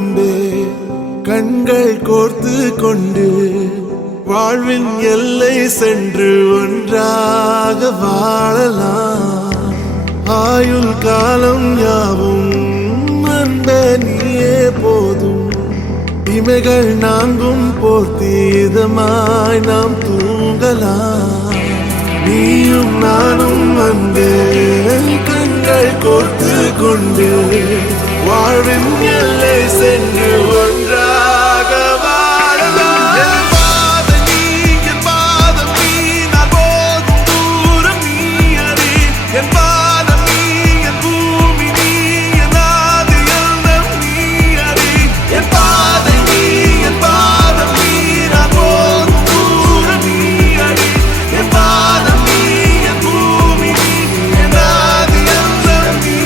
அன்பே கண்கள் கோர்த்து கொண்டு வாழ்வின் எல்லை சென்று ஒன்றாக வாழலாம். ஆயுள் காலம் யாவும் அன்பே நீயே போதும். இமைகள் நான்கும் போர்த்தி இதமாய் நாம் தூங்கலாம். நீயும் நானும் அன்பே கண்கள் கோர்த்து கொண்டு வாழ்வின் எல்லை சென்று ஒன்றாக வாழலாம். என் பாதம் நீ, என் பாதம் நீ, நான் போகும் தூரம் நீ அறி. என் பாதம் நீ, என் பூமி நீ, என் ஆதி எல்லாம் நீ அறி. என் பாதம் நீ, என் பாதம் நீ, நான் போகும் தூரம் நீ அறி. என் பாதம் நீ, என் பூமி நீ, என் ஆதி எல்லாம் நீ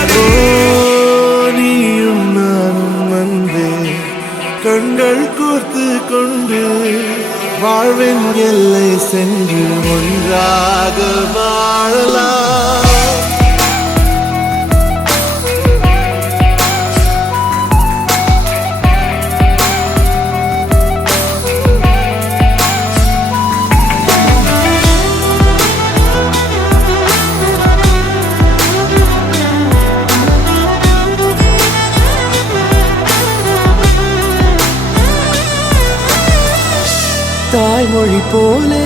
அறி. நீயும் நானும் அன்பே கண்கள் கோர்த்து கொண்டு வாழ்வின் எல்லை சென்று ஒன்றாக வாழலாம். தாய்மொழி போலே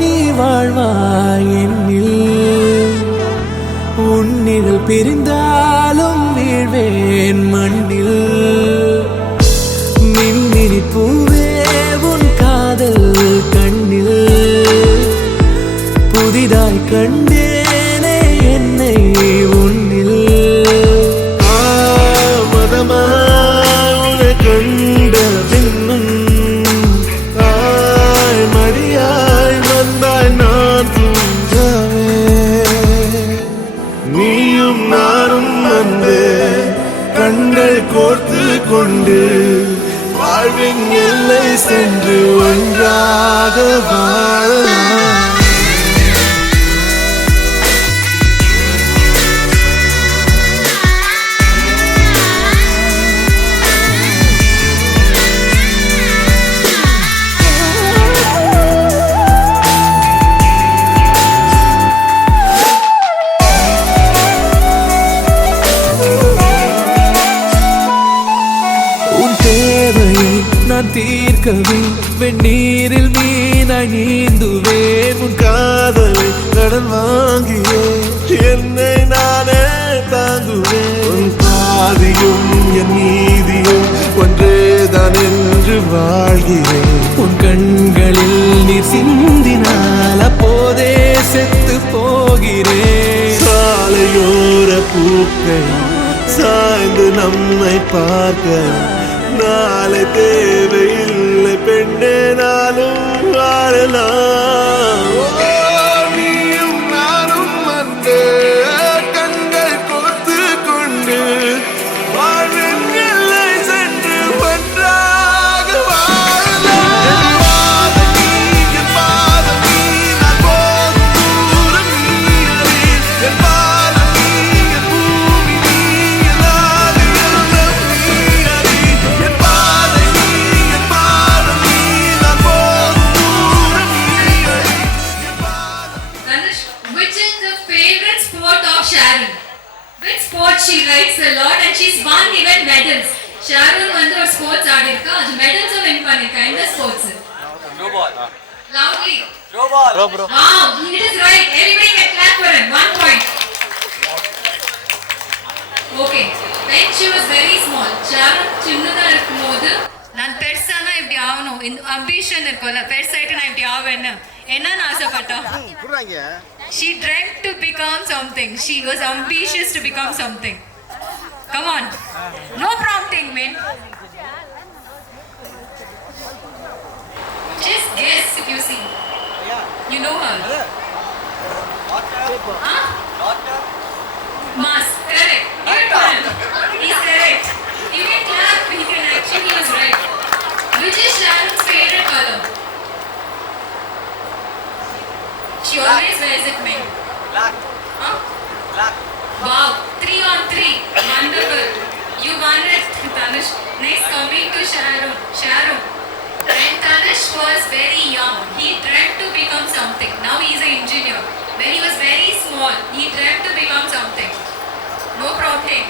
நீ வாழ்வாய் என்னில். உன்னிகள் பிரிந்தாலும் வீழ்வேன் மண்ணில். மின்மினி பூவே உன் காதல் கண்ணில் புதிதாய் கண்டேனே என்னை உன்னில். மதமாய் உன்னை கண்ட பின்னும் மடியாய் வந்தாய் நான் தூங்கவே. நீயும் நானும் அன்பே கண்கள் கோர்த்து கொண்டு வாழ்வின் எல்லை சென்று ஒன்றாக வாழலாம். நான் தீர்க்கவே வெந்நீரில் மீனாய் நீந்துவேன். உன் காதலை கடன் வாங்கியே என்னை நானே தாங்குவேன். உன் பாதியும் என் நீதியும் ஒன்றேதான் என்று வாழ்கிறேன். உன் கண்களில் நீர் சிந்தினால் அப்போதே செத்து போகிறேன். சாலையோர பூக்கள் சாய்ந்து நம்மை பார்க்க நாளை தேவையில்லை பெண்ணே நாளும் வாழலாம். நீயும் நானும் அன்பே கண்கள் கோர்த்து கொண்டு வாழ்வின் எல்லை சென்று ஒன்றாக வாழலாம். என் பாதம் நீ, என் பாதம் நீ, நான் போகும் தூரம் நீ அறி. என் பாதம் நீ, என் பூமி நீ, என் ஆதி எல்லாம் நீ அறி. என் பாதம் நீ, என் பாதம் நீ, நான் போகும் தூரம் நீ அறி. Dhanush, which is the favorite sport of Sharon? Which sport she likes a lot and she's won even medals. Sharon வந்து ஒரு ஸ்போர்ட்ஸ் ஆடி இருக்கா, அது மெடல்ஸும் வின் பண்ணிருக்கா. இந்த sports? Throw ball. Loudly. Throw ball. Throw. Wow, it is right. Everybody can clap for it. 1 point. Okay. When she was very small, Sharon சின்னதா இருக்கும்போது நான் பெருசானா இப்படி ஆகணும், இந்த அம்பிஷன் இருக்கும்ல, பெருசாயிட்டு நான் இப்படி ஆவேன்னு என்னன்னு ஆசைப்பட்டா? She dreamt to become something. She was ambitious to become something. Come on. No prompting, man. Just guess if you see. You know her. Huh? Mask. Correct. He's correct. You can clap. He can actually is right. Which is Sharon's favorite color? She always wears it, man. Black. Huh? Black. Wow. 3 on 3. Wonderful. You won it, Dhanush. Sharon. When Tanish was very young, he dreamt to become something. Now he is an engineer. When he was very small, he dreamt to become something. No prompting.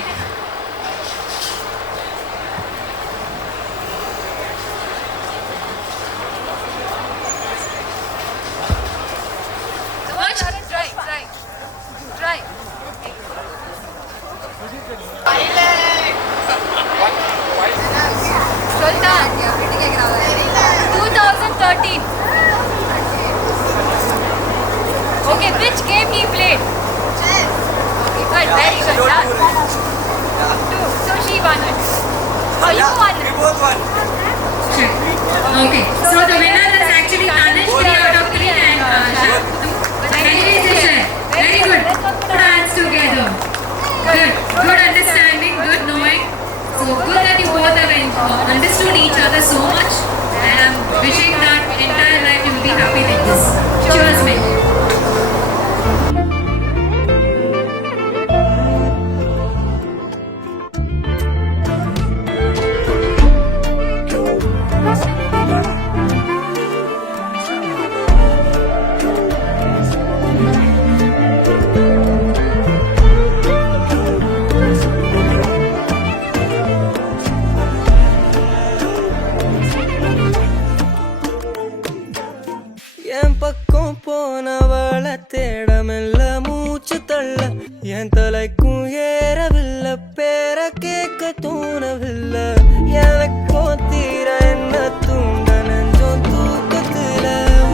Try. Sultan. 2013. Okay, which game he played? Chess. Okay, good, very good. Two. So she won it. Oh, you won it. We both won. Okay, so the winner is actually Tanish, 3 out of 3 and Sharon 2. Congratulations. Very good. Put hands together. Good understanding, good knowing. So good that you both have understood each other so much, and I'm wishing that entire life you will be happy like this. Cheers, mate. என் பக்கம் போனவள தேடமெல்ல மூச்சு தள்ள என் தலைக்கும் ஏறவில்லை பேர கேட்க தோணவில்லை எனக்கோ தீர என்ன தூண்ட நெஞ்சோம் தூக்கத்துல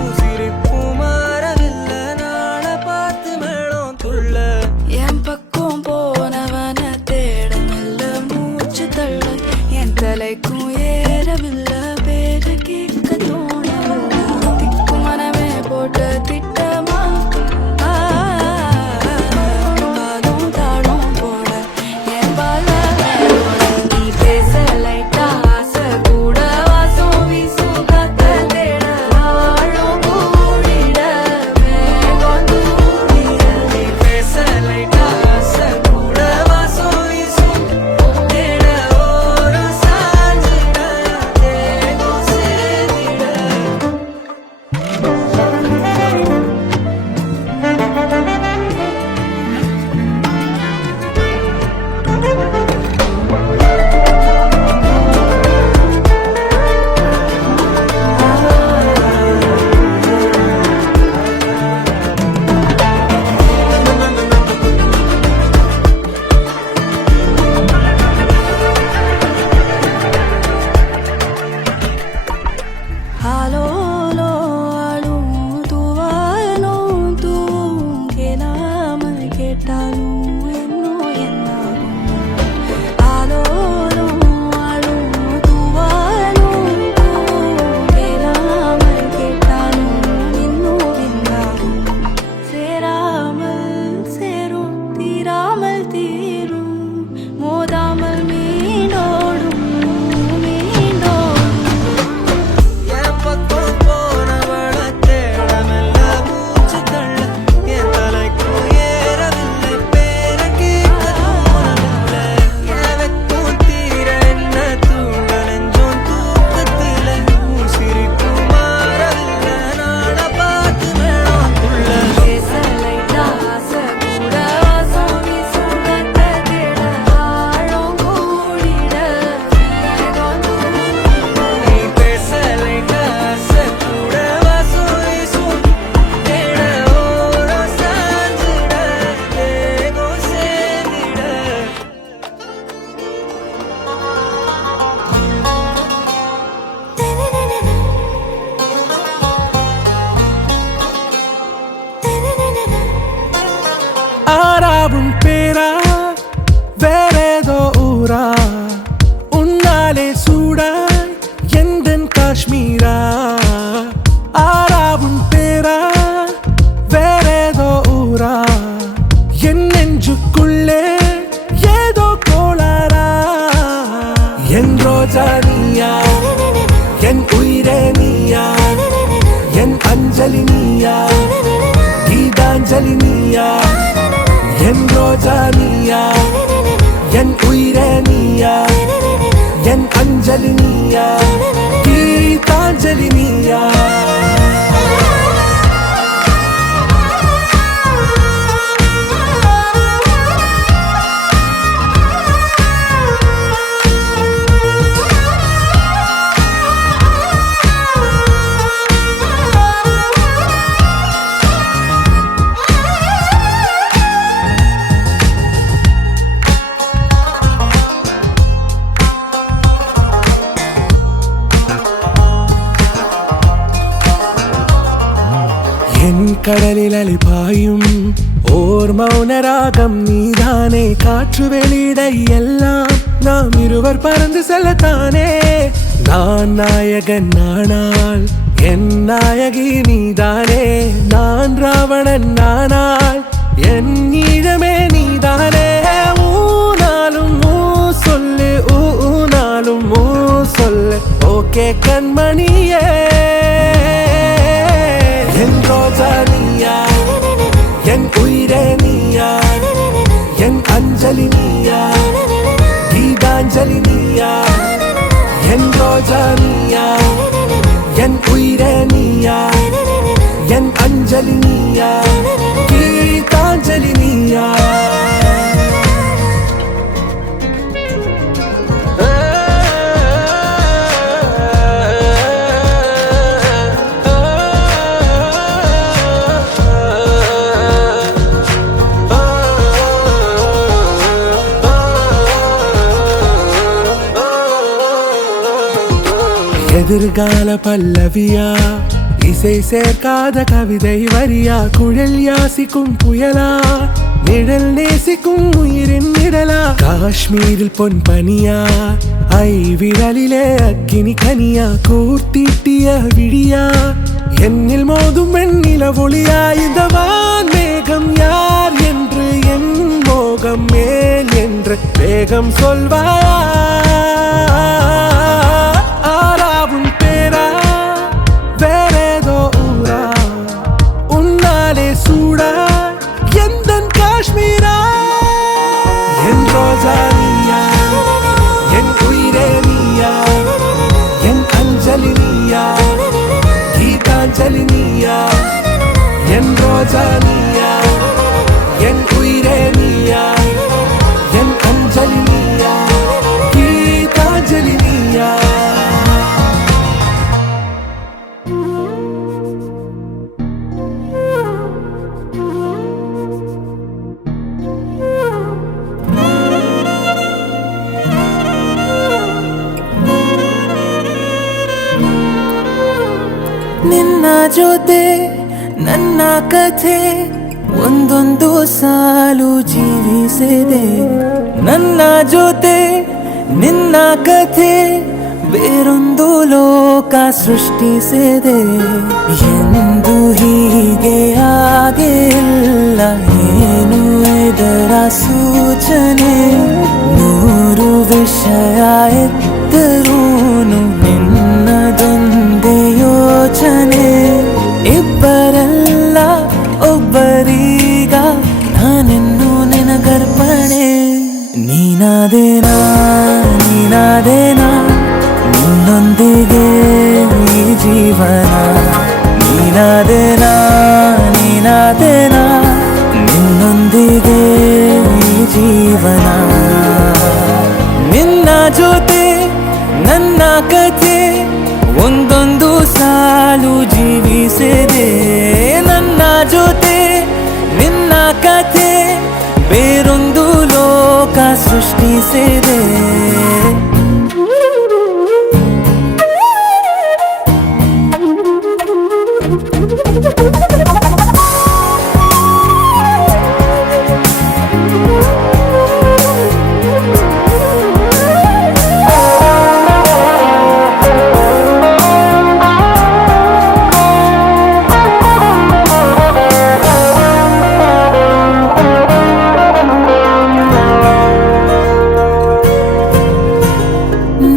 உசிரிப்பு மாறவில்லை நாள பார்த்து மேளம் துள்ள என் பக்கம் போனவன தேடமெல்ல மூச்சு தள்ள என் தலைக்கும் ஏறவில்லை பேர கேட்க தோணவில்லை திக்கு மனமே போட்ட திட்டமா பாதம் தாடம் போட என் பால நீ பேச லைட்டா ஆசை கூட வாசம் வீசும் காத்த தேட ஆழம் கூடிட மேகம் தூடிட நீ பேச லைட்டா ஆசை கூட வாசம் வீசும் தேட ஓரம் சாஞ்சிட தேகம் சேர்ந்திட ஆலோலோ ஆளும் தூவாலும் தூவும் கேளாமல் கேட்டாலும் என்னோ என்னாகும் ஆலோலோ ஆளும் தூவாலும் தூவும் கேளாமல் கேட்டாலும் என்னோ என்னாகும் சேராமல் சேரும் தீராமல் தீரும் மோதாமல் மீண்டோடும் மீண்டோடும் என் பக்கம் போனவள தேடமெல்ல மூச்சு தள்ள என் தலைக்கும் ஏறவில்லை பேர கேட்க தோணவில்லை எனக்கும் தீர என்ன தூண்ட நெஞ்சோம் தூக்கத்தில சிரிப்பு மாறவில்லை நாட பார்த்து மேளம் துள்ள பேச லைட்டா ஆசை கூட வாசம் வீசும் காத்த தேட ஆழம் கூடிட மேகம் தூடிட நீ பேச லைட்டா ஆசை கூட வாசம் வீசும் தேட ஓரம் சாஞ்சிட தேகம் சேர்ந்திட ஆறாவும் பேரா வேறேதோ ஊரா உன்னாலே சூடாய் எந்தன் காஷ்மீரா ஆறாவும் பேரா வேறேதோ ஊரா என் நெஞ்சுக்குள்ளே ஏதோ கோளாரா என் ரோஜா நீயா என் உயிரே நீயா என் அஞ்சலி நீயா கீதாஞ்சலி நீயா என் ரோஜா நீயா என் உயிரே நீயா என் அஞ்சலி நீயா கடலில் அலிபாயும் ஓர் மௌனராகம் நீதானே. காற்று வெளியிட எல்லாம் நாம் இருவர் பறந்து செல்லத்தானே. நான் நாயகன் நானால் என் நாயகி நீதானே. நான் ராவணன் நானால் என் ஈழமே நீதானே. ஊனாலும் ஊ சொல்லு, ஊனாலும் ஊ சொல்லு, ஓகே கண்மணியே. என் ரோஜா நீயா, என் உயிரே நீயா, என் அஞ்சலி நீயா, கீதாஞ்சலி நீயா. என் ரோஜா நீயா, என் உயிரே நீயா, என் அஞ்சலி நீயா, கீதாஞ்சலி நீயா. எதிர்கால பல்லவியா, இசை சேர்க்காத கவிதை வரியா, குழல் யாசிக்கும் புயலா, நிழல் நேசிக்கும் உயிரின் நிழலா. காஷ்மீரில் பொன் பனியா, ஐ விரலிலே அக்கினி கனியா, கூர்த்தீட்டிய விழியா, என்னில் மோதும் வெண்ணில ஒளியா. இந்த வான் மேகம் யார் என்று, என் மோகம் மேல் என்று வேகம் சொல்வாயா. ஆராவும் பேரா, வேறேதோ ஊரா, உன்னாலே சூடா எந்தன் காஷ்மீரா. என் ரோஜா நீயா, என் உயிரே நீயா, என் அஞ்சலி நீயா, கீதாஞ்சலி நீயா. என் ரோஜா நீயா, என் உயிரே நீயா, என் அஞ்சலி நீயா, கீதாஞ்சலி நீயா. ನಿನ್ನ ಜೊತೆ ನನ್ನ ಕಥೆ ಒಂದೊಂದು ಸಾಲು ಜೀವಿಸಿದೆ. ನನ್ನ ಜೊತೆ ನಿನ್ನ ಕಥೆ ಬೇರೊಂದು ಲೋಕ ಸೃಷ್ಟಿಸಿದೆ. ಎಂದು ಹೀಗೆ ಆಗಿಲ್ಲ, ಏನು ಇದರ ಸೂಚನೆ. ನೂರು ವಿಷಯ ಎತ್ತರೂನು ನಿನ್ನದೊಂದೇ ಯೋಚನೆ. ಇಬ್ಬರಲ್ಲ ಒಬ್ಬರೀಗ ನಾನೆನ್ನು ನಿನಗರ್ಪಣೆ. ನೀನಾದೇನಾ ನೀನಾದೇನಾ ನಿನ್ನೊಂದಿಗೆ ಈ ಜೀವನ. ನೀನಾದೇನಾ ನೀನಾದೇನಾ ನಿನ್ನೊಂದಿಗೆ ಈ ಜೀವನ. ನಿನ್ನ ಜೊತೆ ನನ್ನ ಕಥೆ ಒಂದೊಂದು ಸಾಲು ಜೀವಿಸಿದೆ. ನನ್ನ ಜೊತೆ ನಿನ್ನ ಕಥೆ ಬೇರೊಂದು ಲೋಕ ಸೃಷ್ಟಿಸಿದೆ.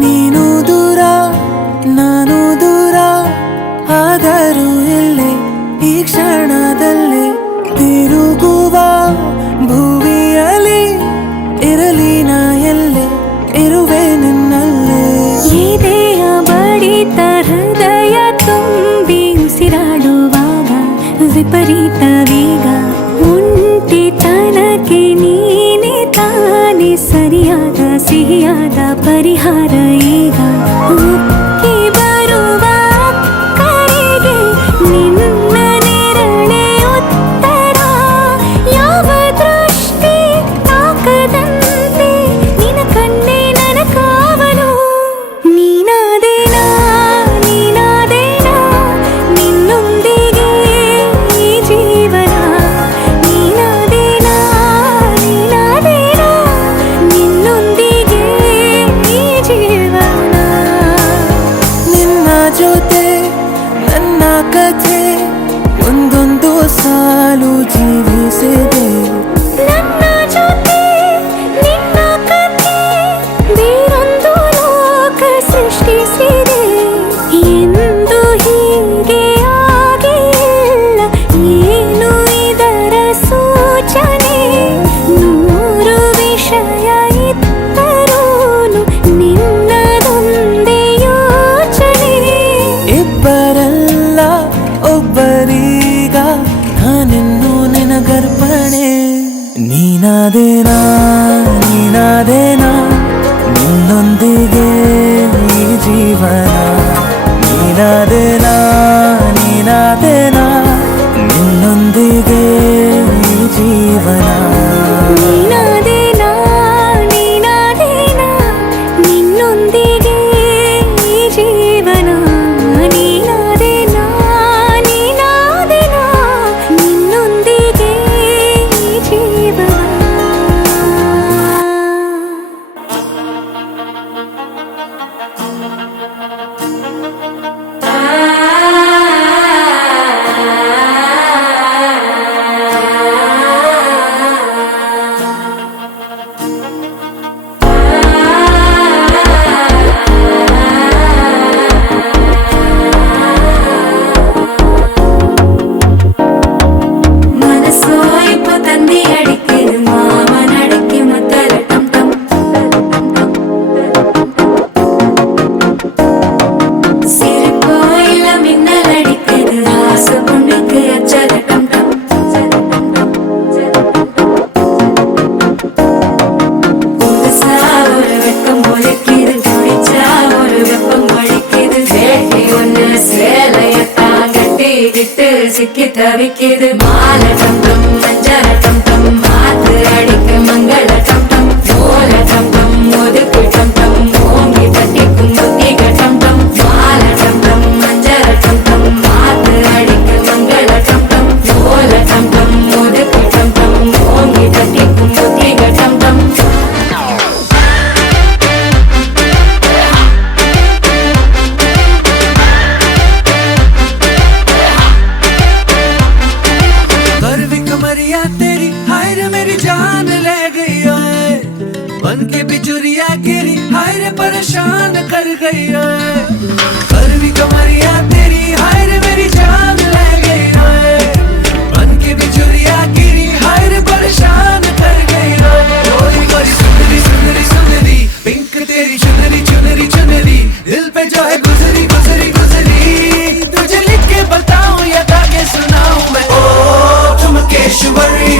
ನೀನು ದೂರ ನಾನು ದೂರ ಆದರೂ ಇಲ್ಲೇ ಈ ಕ್ಷಣದಲ್ಲಿ ತಿರುಗುವ ಭುವಿಯಲ್ಲಿ ಇರಲಿ ನಾ ಎಲ್ಲೆ ಇರುವೆ ನಿನ್ನಲ್ಲೇ. ಎದೆಯ ಬಡಿತ ಹೃದಯ ತುಂಬಿ ಉಸಿರಾಡುವಾಗ ವಿಪರೀತ ವೇಗ. ಒಂಟಿತನಕ್ಕೆ ನೀನೆ ತಾನೆ ಸರಿಯಾದ ಸಿಹಿಯಾದ ಪರಿಹಾರ ಈಗ. ಉಕ್ಕಿ ಬರುವ ಕರೆಗೆ ನಿನ್ನ ನೆರಳೆ ಉತ್ತರ. ಯಾವ ದೃಷ್ಟಿ ತಾಕದಂತೆ ನಿನ ಕಣ್ಣೆ ನನ್ನ ಕಾವಲು. ನೀನಾದೇನಾ ನೀನಾದೇನಾ ನಿನ್ನೊಂದಿಗೆ ಈ ಜೀವನ. ಜೊತೆ ನನ್ನ ಕಥೆ ಒಂದೊಂದು ಸಾಲು ಜೀವಿಸಿದೆ. ನನ್ನ ಜೊತೆ ನಿನ್ನ ಕಥೆ ಬೇರೊಂದು ಲೋಕ ಸೃಷ್ಟಿಸಿದೆ. ಎಂದು ಹೀಗೆ ಆಗಿಲ್ಲ, ಏನು ಇದರ ಸೂಚನೆ? ನೂರು ವಿಷಯ ಇತ್ತರೂನು ನಿನ್ನದೊಂದೇ ಯೋಚನೆ. ಇಬ್ಬರಲ್ಲ ಒಬ್ಬರೀಗ ನಾನಿನ್ನು ನಿನಗರ್ಪಣೆ. ನೀನಾದೇನಾ ನೀನಾದೇನಾ ನಿನ್ನೊಂದಿಗೆ ಈ ಜೀವನ. ನೀನಾದೇನಾ ನೀನಾದೇನಾ ನಿನ್ನೊಂದಿಗೆ ಈ ಜೀವನ. ನೀನಾದೇನಾ ನೀನಾದೇನಾ ನಿನ್ನೊಂದಿಗೆ ಈ ಜೀವನ. ನೀನಾದೇನಾ ನೀನಾದೇನಾ ನಿನ್ನೊಂದಿಗೆ ಈ ಜೀವನ. மனசோ இப்போ தண்ணி அடிக்குது, மாமன் அடிக்கு மத்தல டம் டம். சிரிப்போ இல்ல மின்னல் அடிக்குது, ஆசை பொண்ணுக்கு அச்சல டம் டம். புதுசா ஒரு வெக்கம் ஒழிக்குது, குடிச்சா ஒரு வெப்பம் ஒழிக்குது. வேட்டி ஒண்ணு சேலையத்தான் கட்டிக்கிட்டு சிக்கி தவிக்குது. மாலை டம் டம் மஞ்சள டம் டம், மாத்து அடிக்க மங்கள டம் டம். ஓல டம் டம் ஒதுக்கு டம் டம், ஓங்கி தட்டிக்கும் புத்திக டம் டம். மாலை டம் டம் மஞ்சள டம் டம், மாத்து அடிக்க மங்கள டம் டம். ஓல டம் டம் ஒதுக்கு டம் டம், ஓங்கி தட்டிக்கும் புத்திக டம் டம். करवी कमरिया तेरी हाय रे मेरी जान ले गई है. बन के बिजुरिया गिरी हाय रे परेशान कर गई है. करवी कमरिया तेरी हाय रे मेरी जान ले गई है. बन के बिजुरिया गिरी हाय रे परेशान कर गई है. गोरी गोरी सुंदरी सुंदरी सुंदरी, पिंक तेरी चुनरी चुनरी चुनरी, दिल पे जो है गुजरी गुजरी गुजरी. तुझे लिख के बताऊं या गा के सुनाऊं मैं. ओ चुमकेश्वरी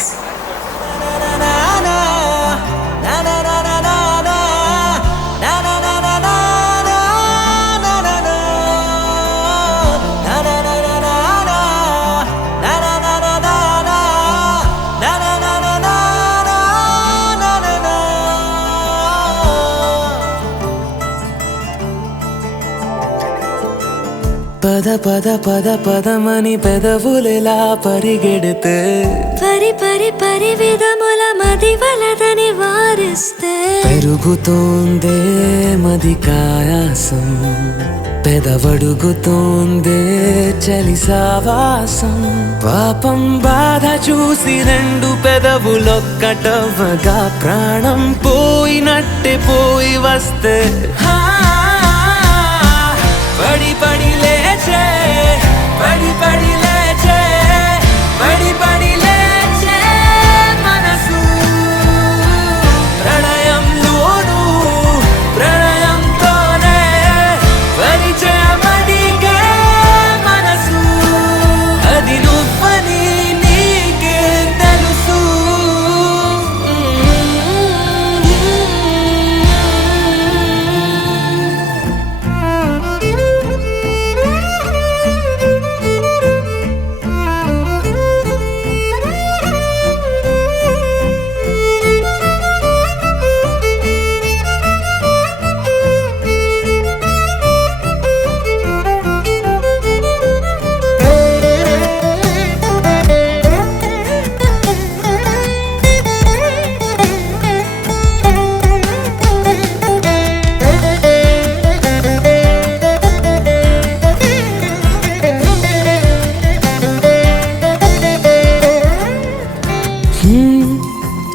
Thanks. పద పద పద పదమని పెదవులెలా పరిగెడితే పరి పరి పరి విధముల మది వలదని వారిస్తే పెరుగుతోందే మది కాయాసం పెదవడుగుతోందే చలి సావాసం పాపం బాధ చూసి రెండు పెదవులొక్కటవ్వగా ప్రాణం పోయినట్టే పోయి వస్తే పడి పడి లేచే పడి పడి లేచే పడి పడి లేచే మనసు ప్రణయంలోను ప్రణయంతోనే పరిచయమడిగే మనసు అది నువ్వని నీకే తెలుసు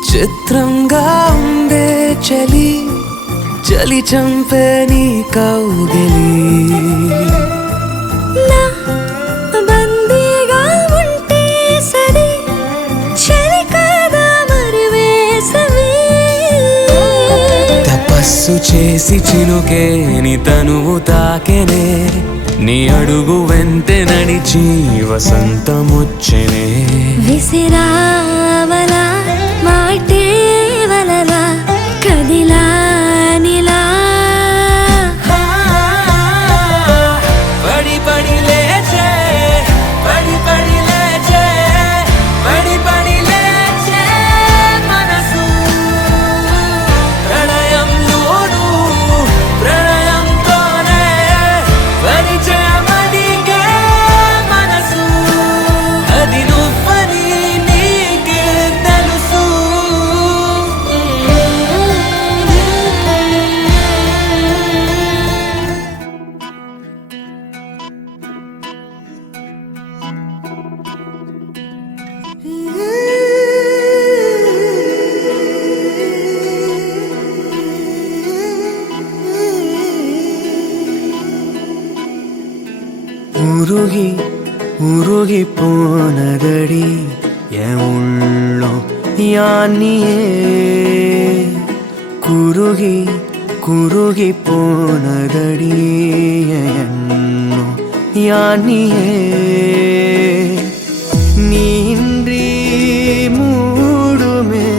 చిత్రంగా ఉందే చలి చలి చంపే నీ కౌగిలి నా బందీగా ఉంటే సరి చలి కాదా మరి వేసవి తపస్సు చేసి చినుకేని తనువు తాకెనే నీ అడుగు వెంటే నడిచి వసంతముచ్చెనే విసిరావలా మాటే వలలా కదిలా నిలా పడి పడి లేచే పడి పడి లేచే పడి పడి లేచే మనసు ప్రణయంలోను ప్రణయంతోనే పరిచయమడిగే మనసు అది నువ్వని నీకే తెలుసు உருகி உருகி போனதடி என் உள்ளம் யானியே குருகி குருகி போனதடி என் எண்ணம் யானியே நீன்றி மூடுமே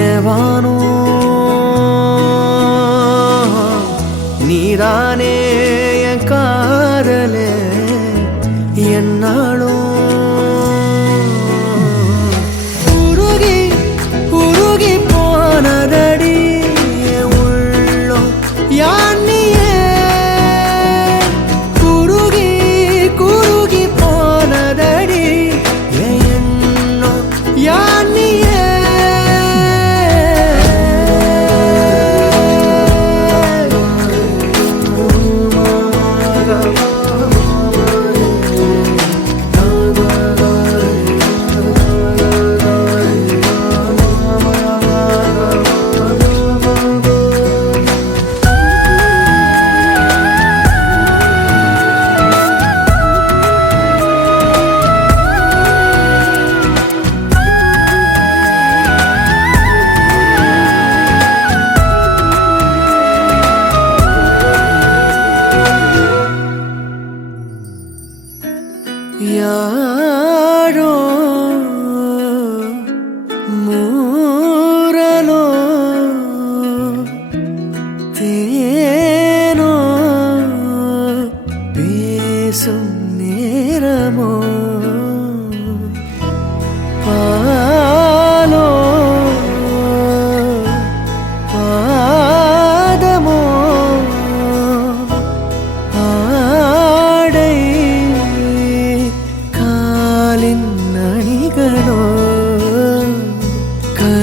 ஏவானோ நீதானே என் காதலே என்னாலும் உருகி உருகி போனதடி என் உள்ளம் யானியே குருகி குருகி போனதடி என் எண்ணம் யானியே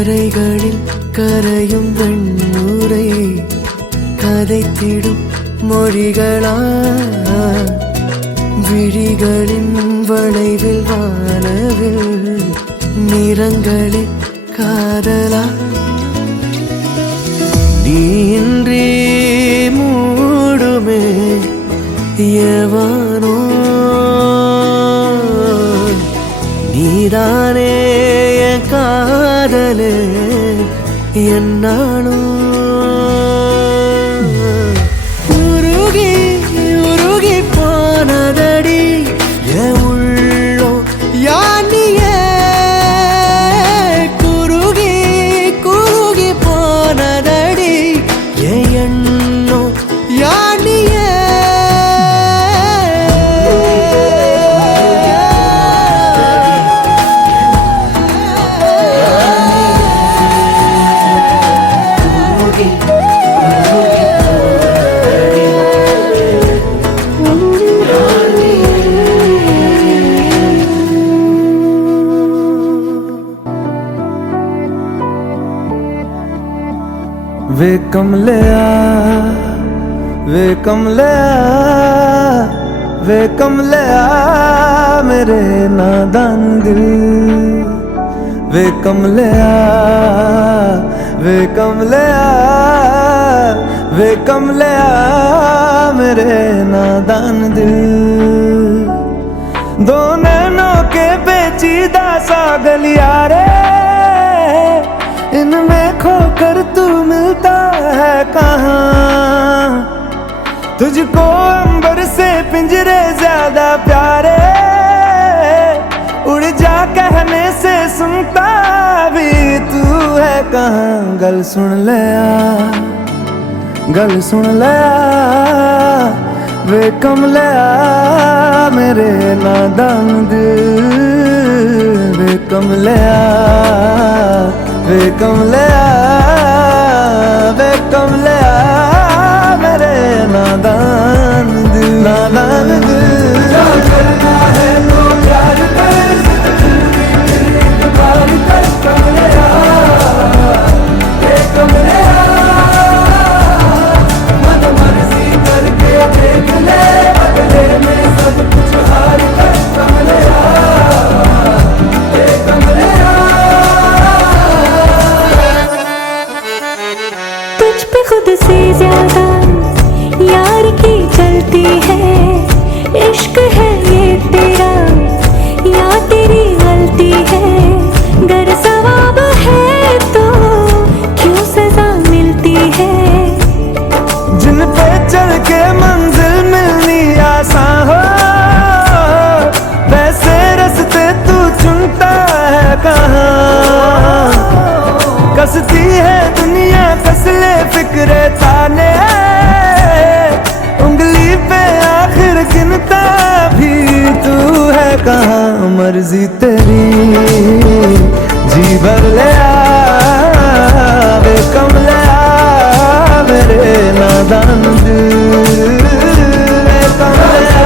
கரைகளில் கரையும் வெண்ணுரை கதைத்திடும் மொழிகளா விழிகளின் வளைவில் வானவில் நிறங்களில் காதலா நீன்றி மூடுமே எவனோ நீதானே என் காதலே என்னானோ உருகி உருகி போனதடி என் உள்ளோ யானியே குருகி குருகி போனதடி என் எண்ணோ யானியே वे कमलिया वे कमलिया वे कमलिया मेरे नादान दिल वे कमलिया वे कमलिया वे कमलिया मेरे नादान दिल दो नैनों के पेचीदा सा गलिया रे इनमें खोकर तू मिलता है कहाँ तुझको अंबर से पिंजरे ज्यादा प्यारे उड़ जा कहने से सुनता भी तू है कहाँ गल सुन ले वे कमलिया मेरे नादान दिल वे कमलिया वे कमलिया वे कमलिया मेरे नादान दिल नादान दिल करना है तो प्यार कर प्यार कर कमलिया वे कमलिया मन मर्जी करके देख ले बदले में सब कुछ हार कर कमलिया वे कमलिया खुद से ज्यादा यार की चलती है इश्क है ये तेरा या तेरी गलती है गर सवाब है तो क्यों सजा मिलती है जिन पे चल के मंजिल मिलनी आसान हो वैसे रास्ते तू चुनता है कहाँ कसती है दुनिया कसले फिक्रे ताने उंगली पे आखिर गिनता भी तू है कहाँ मर्जी तेरी जी भर ले वे कमलिया मेरे नादान दिल वे कमलिया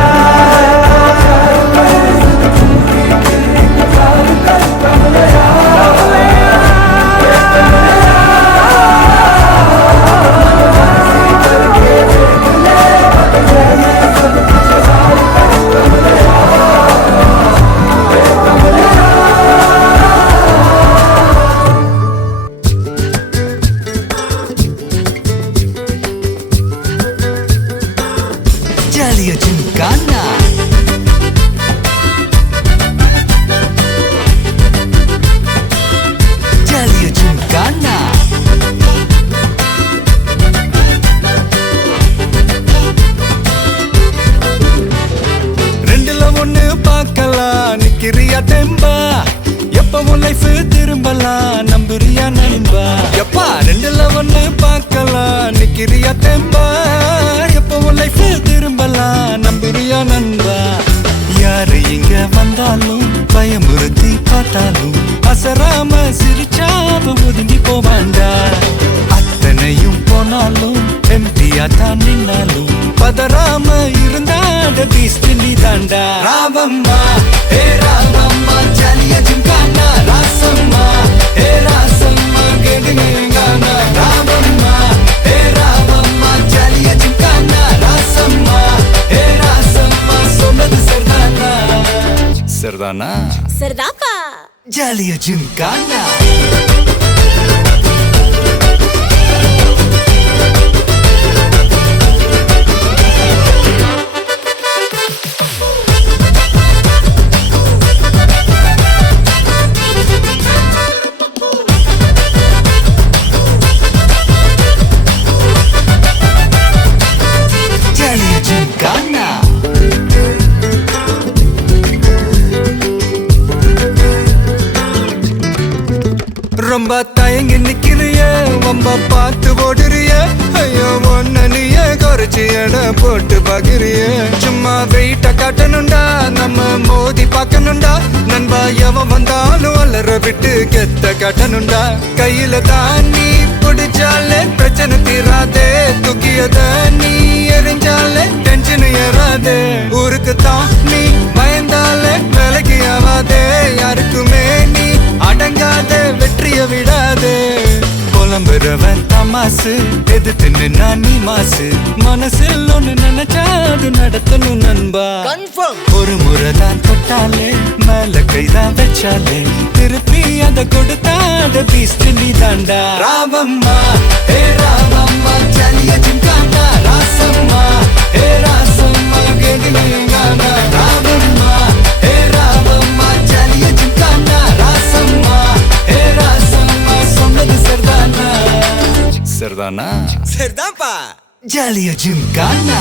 चलिए चिमकाना चलिए चिमकाना ரெண்டுல ஒண்ணு பார்க்கலாம் நிக்கிறியா தெம்பா எப்பவும் லைஃப் திரும்பலாம் நம்புறியா நண்பா எப்பா ரெண்டுல ஒண்ணு பார்க்கலாம் நிக்கிறியா தெம்பா எப்பவும் லைஃப் திரும்பலாம் நம்புறியா நண்பா யாரு இங்க வந்தாலும் பயமுறுத்தி பார்த்தாலும் அசராம சிரிச்சாம ஒதுங்கி போவாண்டா அத்தனையும் போனாலும் எம்டியா தான் நின்னாலும் பதறாம இருந்தாட பீஸ்ட் நீ தாண்டா ராவம்மா ஏ ராவம்மா ஜலிய ஜிம்கானா ராசம்மா ஏ ராசம்மா சரிதாப்பா. ஜாலியா ஜிம்கானா. ரொம்ப தயங்கி நிக்கிறிய, ரொம்ப பார்த்து ஓடுறிய, ஐயோ ஒன்ன நீயே குறைச்சி எடை போட்டு பாக்குறிய. சும்மா வெயிட்ட காட்டணுண்டா, நம்ம மோதி பார்க்கணுண்டா, நண்பா எவன் வந்தாலும் அலற விட்டு கெத்த காட்டணுண்டா. கையில தாண்டி பிடிச்சாலே பிரச்சனை தீராதே, தூக்கியத நீ எரிஞ்சாலே டென்ஷன் ஏறாதே. ஊருக்கு தான் நீ பயந்தாலே வேலைக்கு ஆவாதே, யாருக்குமே நீ அடங்காத வெற்றிய விடாதே. புலம்புறவன் தமாசு, எதிர்த்து நின்னா நீ மாசு, மனசில் ஒண்ணு நினைச்சா அது நடத்தணும் நண்பா. ஒரு முறைதான் தொட்டாலே மேல கைதான் வச்சாலே, திருப்பி அதை கொடுத்தா அதை பீஸ்ட் நீ தாண்டா. ராமம்மா ஹே ராமம்மா ஜாலியா ஜிம்கானா, ராசம்மா ஹே ராசம்மா கேடிலேங்கானா. ராமம்மா ஹே ராமம்மா ஜாலியா ஜிம்கானா, ராசம்மா ஹே ராசம்மா சொன்னது சரிதானா? சரிதானா? சரிதான்ப்பா. ஜாலியா gymkhana.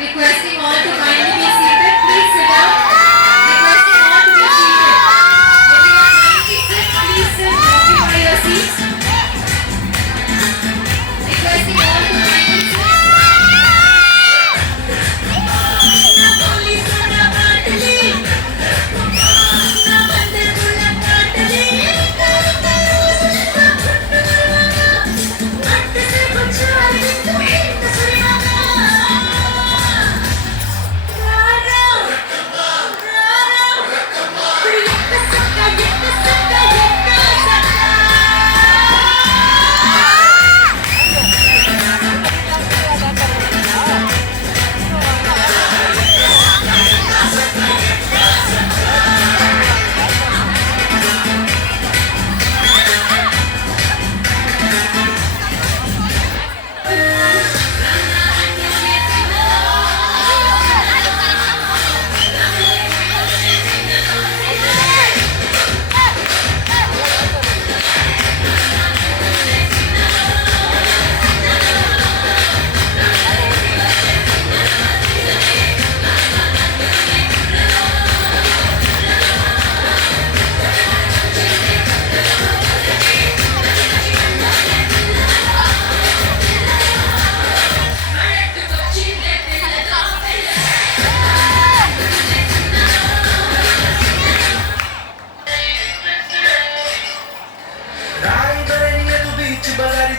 Requesting all to kindly be seated. Please sit down. Requesting all to be seated. If you are trying to sit, please sit. Occupy your seats. Requesting all to kindly sit.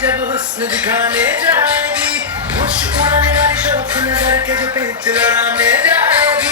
जब हुस्न दिखाने जाएगी, उड़ाने वाली शौक नजर के जो पेच लड़ाने जाएगी.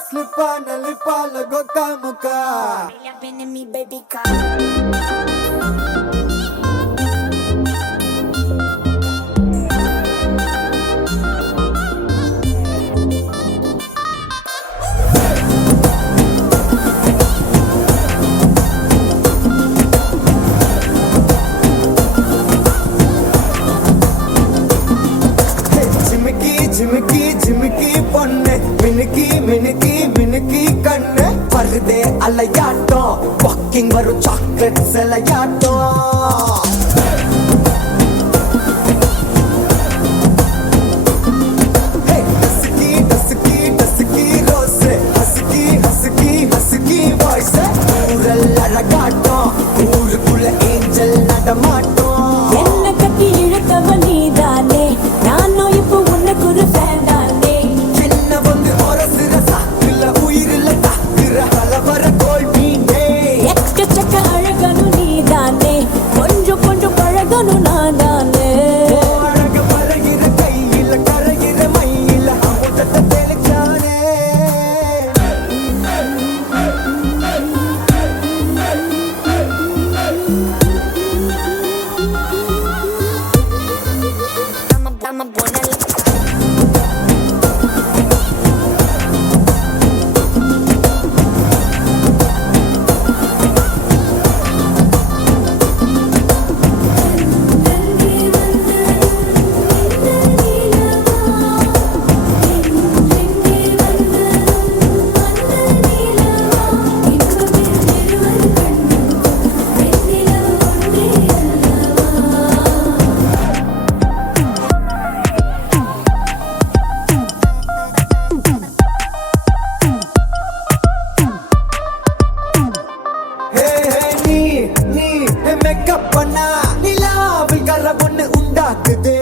slip on a lip all go kamuka. Been me baby car. झिमकी झिमकी பொண்ணு மினுக்கி மினுக்கி மினுக்கி கண்ணு வருதே அலையாட்டம் வாக்கிங் வரும் சாக்லேட் செலையாட்டம் dusky dusky dusky rose husky husky husky voice ஊரல் அழகாட்டம் ஊருக்குள்ள ஏஞ்சல் நடமாட்டம் என்ன கட்டி இழுத்தவ நீதானே நானும் இப்போ உனக்கு ஒரு ஃபேன் தானே சின்ன வந்து ஒரசுற சாக்குல உயிரில தாக்குற ஹலவர கோல் மீனே எக்கச்சக்க அழகனு நீதானே கொஞ்சம் கொஞ்சம் பழகனு நான் தானே அழக பழகிற கையில கரைகிற மயில அமுதத்தை தெளிச்சானே I'm a buena மேக்கப் பண்ணா நிலாவில் கரபொண்ணு உண்டாக்குது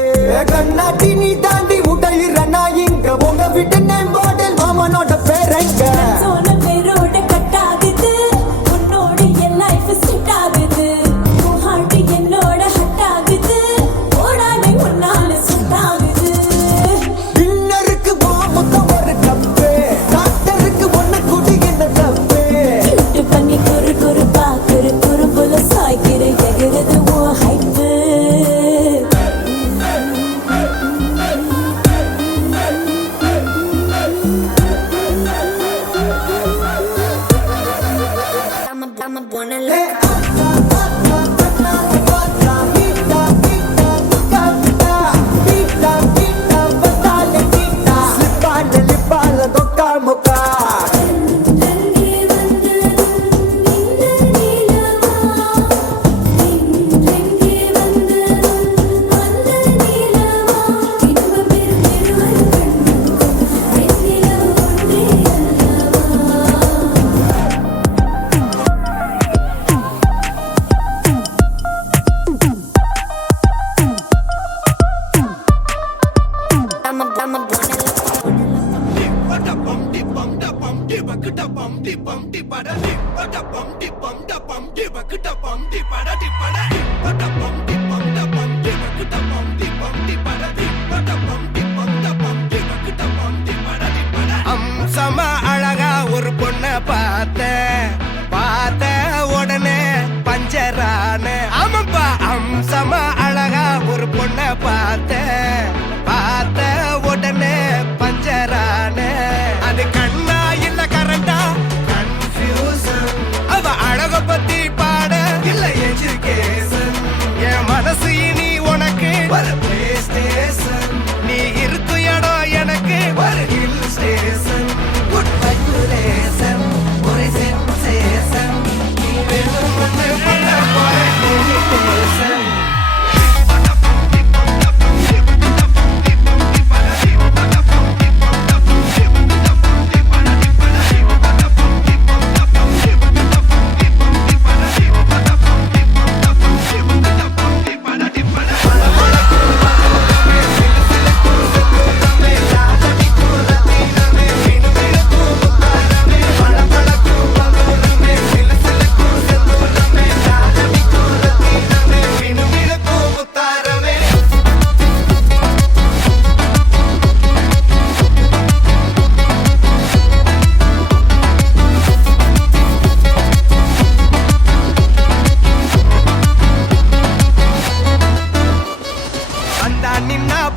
கண்ணாட்டி நீ தாண்டி உடையிறனா இங்க உங்க வீட்டு நேம் பாடல் மாமனோட பேரங்க சோன பேரோட கட்டாகுது உன்னோட என் லைஃப் செட் ஆகுது உன் ஹார்ட் என்னோட ஹட் ஆகுது ஓடானே உன்னால செட் ஆகுது டின்னருக்கு மாமுத்த ஒரு கப்பு டாக்டருக்கு ஒண்ணு குடி என்ன தப்பு கிட்டு பண்ணி குறு குறு பாக்குற குறும்புல சாய்க்கிற எகிறது உன் ஹைப்பு I'm a buena அம்சமா அழகா ஒரு பொண்ண பார்த்த உடனே பஞ்சரான ஆமாப்பா அம்சமா அழகா ஒரு பொண்ண பார்த்த உடனே பஞ்சரான அது கண்ணா இல்ல கரண்டா கன்ஃபியூசன் அவ அழக பத்தி பாட இல்ல எஜுகேஷன் என் மனசு இனி உனக்கு ஒரு பிளே ஸ்டேஷன் நீ இருக்கு இடம் எனக்கு ஒரு ஹில் ஸ்டேஷன் குட் வைகுலேஷன் ஒரு சென்சேஷன் நீ வேணும் வந்து பண்ண போற டெலிடேஷன்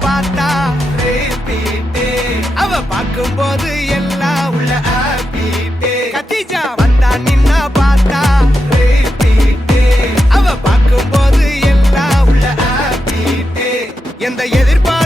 பார்த்தா repeat. அவ பார்க்கும்போது எல்லாம் உள்ள happy. கத்திஜா வந்தா நின்னா பார்த்தா repeat. அவ பார்க்கும்போது எல்லாம் உள்ள happy. எந்த எதிர்பார்ப்பு